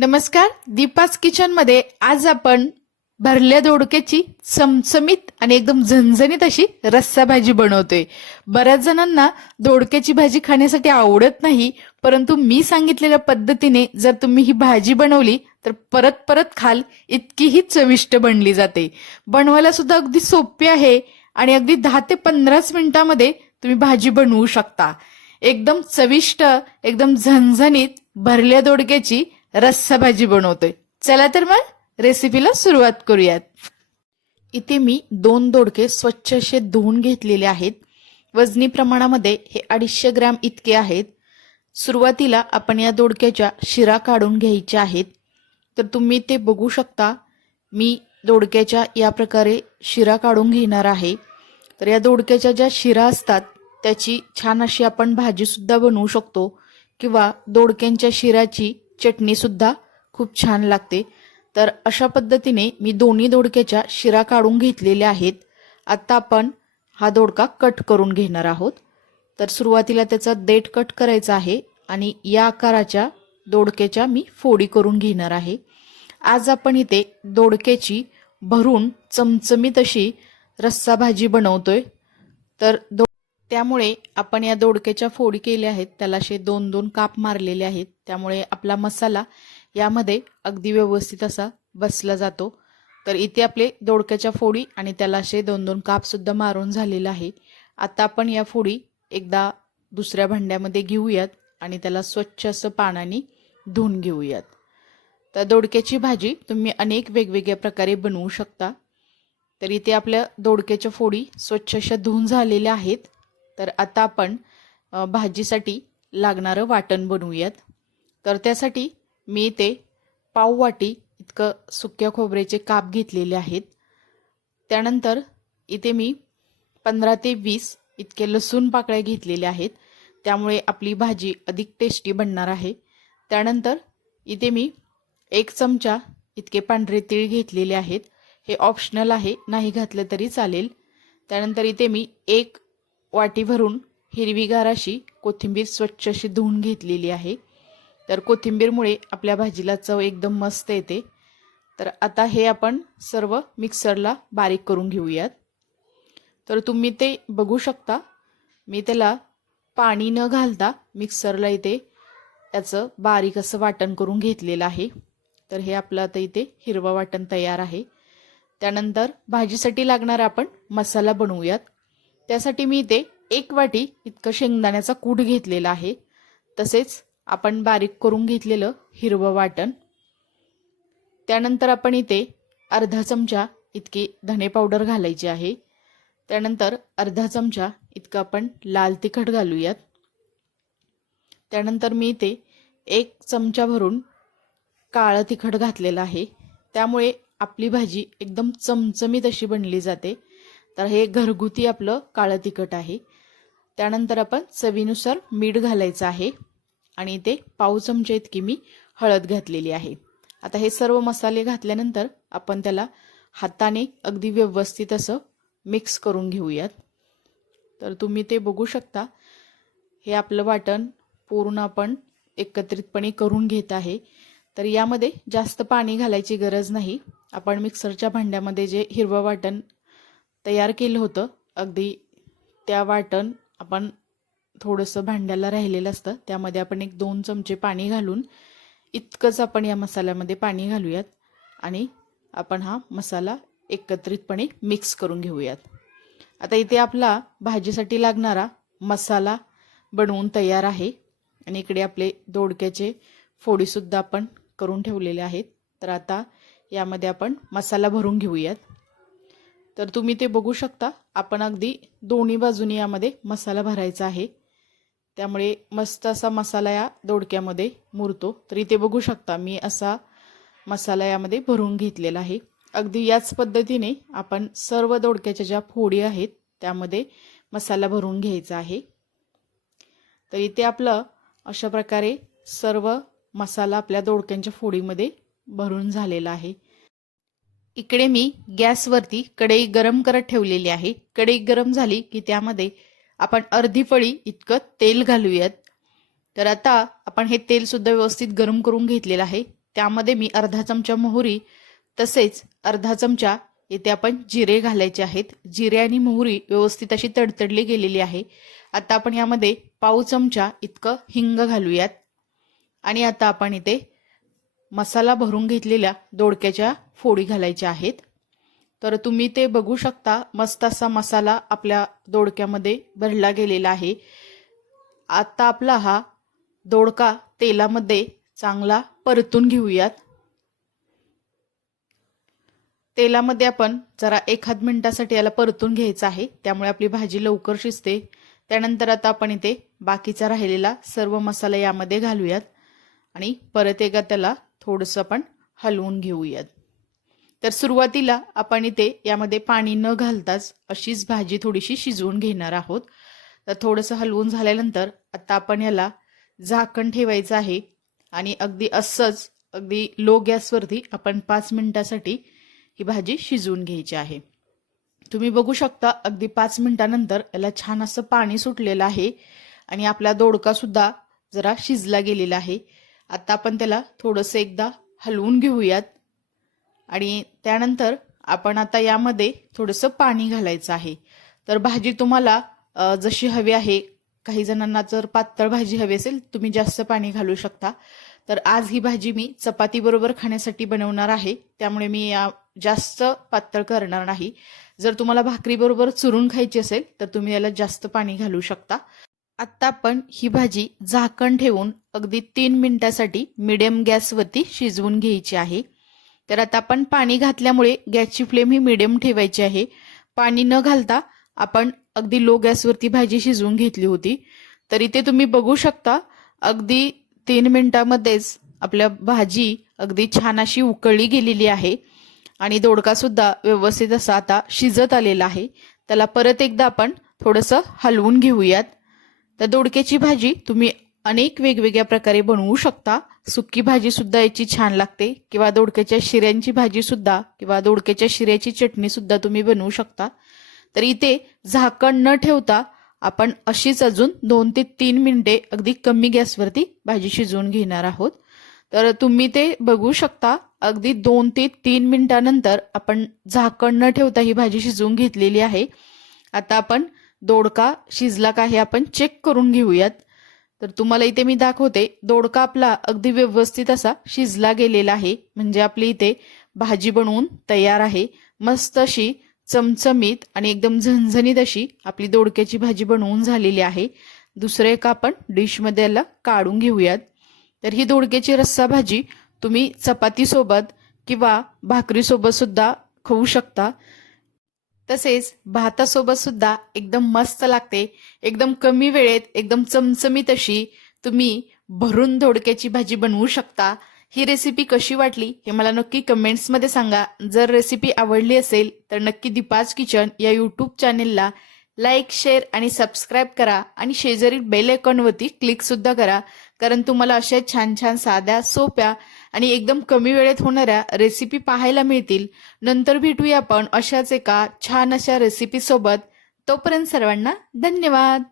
नमस्कार दीपास किचनमध्ये आज आपण भरल्या दोडक्याची चमचमीत आणि एकदम झणझणीत अशी रस्सा भाजी बनवतोय. बऱ्याच जणांना दोडक्याची भाजी खाण्यासाठी आवडत नाही परंतु मी सांगितलेल्या पद्धतीने जर तुम्ही ही भाजी बनवली तर परत परत खाल इतकी ही चविष्ट बनली जाते. बनवायला सुद्धा अगदी सोपी आहे आणि अगदी दहा ते पंधराच मिनिटामध्ये तुम्ही भाजी बनवू शकता. एकदम चविष्ट एकदम झणझणीत भरल्या दोडक्याची रस्सा भाजी बनवतोय. चला तर मग रेसिपीला सुरुवात करूयात. इथे मी दोन दोडके स्वच्छ असे धुवून घेतलेले आहेत. वजनी प्रमाणामध्ये हे अडीचशे ग्रॅम इतके आहेत. सुरुवातीला आपण या दोडक्याच्या शिरा काढून घ्यायच्या आहेत. तर तुम्ही ते बघू शकता. मी दोडक्याच्या या प्रकारे शिरा काढून घेणार आहे. तर या दोडक्याच्या ज्या शिरा असतात त्याची छान अशी आपण भाजीसुद्धा बनवू शकतो किंवा दोडक्यांच्या शिराची चटणीसुद्धा खूप छान लागते. तर अशा पद्धतीने मी दोन्ही दोडक्याच्या शिरा काढून घेतलेल्या आहेत. आत्ता आपण हा दोडका कट करून घेणार आहोत. तर सुरुवातीला त्याचा देठ कट करायचा आहे आणि या आकाराच्या दोडक्याच्या मी फोडी करून घेणार आहे. आज आपण इथे दोडक्याची भरून चमचमीत अशी रस्सा भाजी बनवतोय. तर दो त्यामुळे आपण या दोडक्याच्या फोडी केल्या आहेत. त्याला असे दोन दोन काप मारलेले आहेत. त्यामुळे आपला मसाला यामध्ये अगदी व्यवस्थित असा बसला जातो. तर इथे आपले दोडक्याच्या फोडी आणि त्याला असे दोन दोन कापसुद्धा मारून झालेलं आहे. आता आपण या फोडी एकदा दुसऱ्या भांड्यामध्ये घेऊयात आणि त्याला स्वच्छ असं पाण्याने धुवून घेऊयात. तर दोडक्याची भाजी तुम्ही अनेक वेगवेगळ्या प्रकारे बनवू शकता. तर इथे आपल्या दोडक्याच्या फोडी स्वच्छ अशा धुवून झालेल्या आहेत. तर आता आपण भाजीसाठी लागणारं वाटण बनवूयात. तर त्यासाठी मी ते पाववाटी इतकं सुक्या खोबऱ्याचे काप घेतलेले आहेत. त्यानंतर इथे मी पंधरा ते वीस इतके लसूण पाकळ्या घेतलेल्या आहेत. त्यामुळे आपली भाजी अधिक टेस्टी बनणार आहे. त्यानंतर इथे मी एक चमचा इतके पांढरे तीळ घेतलेले आहेत. हे ऑप्शनल आहे नाही घातलं तरी चालेल. त्यानंतर इथे मी एक वाटी भरून हिरवीगार अशी कोथिंबीर स्वच्छ अशी धुवून घेतलेली आहे. तर कोथिंबीरमुळे आपल्या भाजीला चव एकदम मस्त येते. तर आता हे आपण सर्व मिक्सरला बारीक करून घेऊयात. तर तुम्ही ते बघू शकता. मी त्याला पाणी न घालता मिक्सरला इथे त्याचं बारीक असं वाटण करून घेतलेलं आहे. तर हे आपलं आता इथे हिरवं वाटण तयार आहे. त्यानंतर भाजीसाठी लागणारा आपण मसाला बनवूयात. त्यासाठी मी इथे एक वाटी इतकं शेंगदाण्याचा कूट घेतलेला आहे. तसेच आपण बारीक करून घेतलेलं हिरवं वाटण. त्यानंतर आपण इथे अर्धा चमचा इतकी धने पावडर घालायची आहे. त्यानंतर अर्धा चमचा इतकं आपण लाल तिखट घालूयात. त्यानंतर मी इथे एक चमचा भरून काळं तिखट घातलेलं आहे. त्यामुळे आपली भाजी एकदम चमचमीत अशी बनली जाते. तर हे घरगुती आपलं काळं तिखट आहे. त्यानंतर आपण चवीनुसार मीठ घालायचं आहे आणि इथे पाव चमचे इतकी मी हळद घातलेली आहे. आता हे सर्व मसाले घातल्यानंतर आपण त्याला हाताने अगदी व्यवस्थित असं मिक्स करून घेऊयात. तर तुम्ही ते बघू शकता. हे आपलं वाटण पूर्ण आपण एकत्रितपणे करून घेत आहे. तर यामध्ये जास्त पाणी घालायची गरज नाही. आपण मिक्सरच्या भांड्यामध्ये जे हिरवं वाटण तयार केलं होतं. अगदी त्या वाटण आपण थोडंसं भांड्याला राहिलेलं असतं. त्यामध्ये आपण एक दोन चमचे पाणी घालून इतकंच आपण या मसाल्यामध्ये पाणी घालूयात आणि आपण हा मसाला एकत्रितपणे मिक्स करून घेऊयात. आता इथे आपला भाजीसाठी लागणारा मसाला बनवून तयार आहे आणि इकडे आपले दोडक्याचे फोडीसुद्धा आपण करून ठेवलेले आहेत. तर आता यामध्ये आपण मसाला भरून घेऊयात. तर तुम्ही ते बघू शकता. आपण अगदी दोन्ही बाजूनी यामध्ये मसाला भरायचा आहे. त्यामुळे मस्त असा मसाला या दोडक्यामध्ये मुरतो. तर इथे बघू शकता. मी असा मसाला यामध्ये भरून घेतलेला आहे. अगदी याच पद्धतीने आपण सर्व दोडक्याच्या ज्या फोडी आहेत त्यामध्ये मसाला भरून घ्यायचा आहे. तर इथे आपलं अशा प्रकारे सर्व मसाला आपल्या दोडक्यांच्या फोडीमध्ये भरून झालेला आहे. इकडे मी गॅसवरती कढई गरम करत ठेवलेली आहे. कढई गरम झाली की त्यामध्ये आपण अर्धी पळी इतकं तेल घालूयात. तर आता आपण हे तेल सुद्धा व्यवस्थित गरम करून घेतलेलं आहे. त्यामध्ये मी अर्धा चमचा मोहरी तसेच अर्धा चमचा इथे आपण जिरे घालायचे आहेत. जिरे आणि मोहरी व्यवस्थित अशी तडतडली गेलेली आहे. आता आपण यामध्ये पाव चमचा इतकं हिंग घालूयात. आणि आता आपण इथे मसाला भरून घेतलेल्या दोडक्याच्या फोडी घालायच्या आहेत. तर तुम्ही ते बघू शकता. मस्त असा मसाला आपल्या दोडक्यामध्ये भरला गेलेला आहे. आता आपला हा दोडका तेलामध्ये चांगला परतून घेऊयात. तेलामध्ये आपण जरा एखाद मिनिटासाठी याला परतून घ्यायचं आहे. त्यामुळे आपली भाजी लवकर शिजते. त्यानंतर आता आपण इथे बाकीचा राहिलेला सर्व मसाला यामध्ये घालूयात. आणि परत एकदा त्याला थोडंसं आपण हलवून घेऊयात. तर सुरुवातीला आपण इथे यामध्ये पाणी न घालताच अशीच भाजी थोडीशी शिजवून घेणार आहोत. तर थोडंसं हलवून झाल्यानंतर आता आपण याला झाकण ठेवायचं आहे आणि अगदी असंच अगदी लो गॅसवरती आपण पाच मिनिटासाठी ही भाजी शिजवून घ्यायची आहे. तुम्ही बघू शकता अगदी पाच मिनिटानंतर याला छान असं पाणी सुटलेलं आहे आणि आपला दोडकासुद्धा जरा शिजला गेलेला आहे. आता आपण त्याला थोडंसं एकदा हलवून घेऊयात. आणि त्यानंतर आपण आता यामध्ये थोडंसं पाणी घालायचं आहे. तर भाजी तुम्हाला जशी हवी आहे काही जणांना जर पातळ भाजी हवी असेल तुम्ही जास्त पाणी घालू शकता. तर आज ही भाजी मी चपातीबरोबर खाण्यासाठी बनवणार आहे. त्यामुळे मी या जास्त पातळ करणार नाही. जर तुम्हाला भाकरीबरोबर चुरून खायची असेल तर तुम्ही याला जास्त पाणी घालू शकता. आत्ता आपण ही भाजी झाकण ठेवून अगदी तीन मिनिटासाठी मिडियम गॅसवरती शिजवून घ्यायची आहे. तर आता आपण पाणी घातल्यामुळे गॅसची फ्लेम ही मिडियम ठेवायची आहे. पाणी न घालता आपण अगदी लो गॅसवरती भाजी शिजवून घेतली होती. तर इथे तुम्ही बघू शकता अगदी तीन मिनिटामध्येच आपल्या भाजी अगदी छान अशी उकळली गेलेली आहे. आणि दोडकासुद्धा व्यवस्थित असा आता शिजत आलेला आहे. त्याला परत एकदा आपण थोडंसं हलवून घेऊयात. तर दोडक्याची भाजी तुम्ही अनेक वेगवेगळ्या प्रकारे बनवू शकता. सुक्की भाजी सुद्धा याची छान लागते. किंवा दोडक्याच्या शिऱ्यांची भाजी सुद्धा किंवा दोडक्याच्या शिऱ्याची चटणी सुद्धा तुम्ही बनवू शकता. तर इथे झाकण न ठेवता आपण अशीच अजून दोन ते तीन मिनिटे अगदी कमी गॅसवरती भाजी शिजवून घेणार आहोत. तर तुम्ही ते बघू शकता. अगदी दोन ते तीन मिनिटानंतर आपण झाकण न ठेवता ही भाजी शिजवून घेतलेली आहे. आता आपण दोडका शिजला का हे आपण चेक करून घेऊयात. तर तुम्हाला इथे मी दाखवते दोडका आपला अगदी व्यवस्थित असा शिजला गेलेला आहे. म्हणजे आपली इथे भाजी बनवून तयार आहे. मस्त अशी चमचमीत आणि एकदम झणझणीत अशी आपली दोडक्याची भाजी बनवून झालेली आहे. दुसरं एका आपण डिशमध्ये याला काढून घेऊयात. तर ही दोडक्याची रस्सा भाजी तुम्ही चपातीसोबत किंवा भाकरीसोबत सुद्धा खाऊ शकता. तसेच भातासोबत सुद्धा एकदम मस्त लागते. एकदम कमी वेळेत एकदम चमचमीत अशी तुम्ही भरून धोडक्याची भाजी बनवू शकता. ही रेसिपी कशी वाटली हे मला नक्की कमेंट्समध्ये सांगा. जर रेसिपी आवडली असेल तर नक्की दीपाज किचन या यूट्यूब चॅनेलला लाईक शेअर आणि सबस्क्राईब करा आणि शेजारील बेल आयकॉनवरती क्लिकसुद्धा करा. कारण तुम्हाला अशा छान छान साध्या सोप्या आणि एकदम कमी वेळेत होणाऱ्या रेसिपी पाहायला मिळतील. नंतर भेटूया आपण अशाच एका छान अशा रेसिपी सोबत. तोपर्यंत सर्वांना धन्यवाद.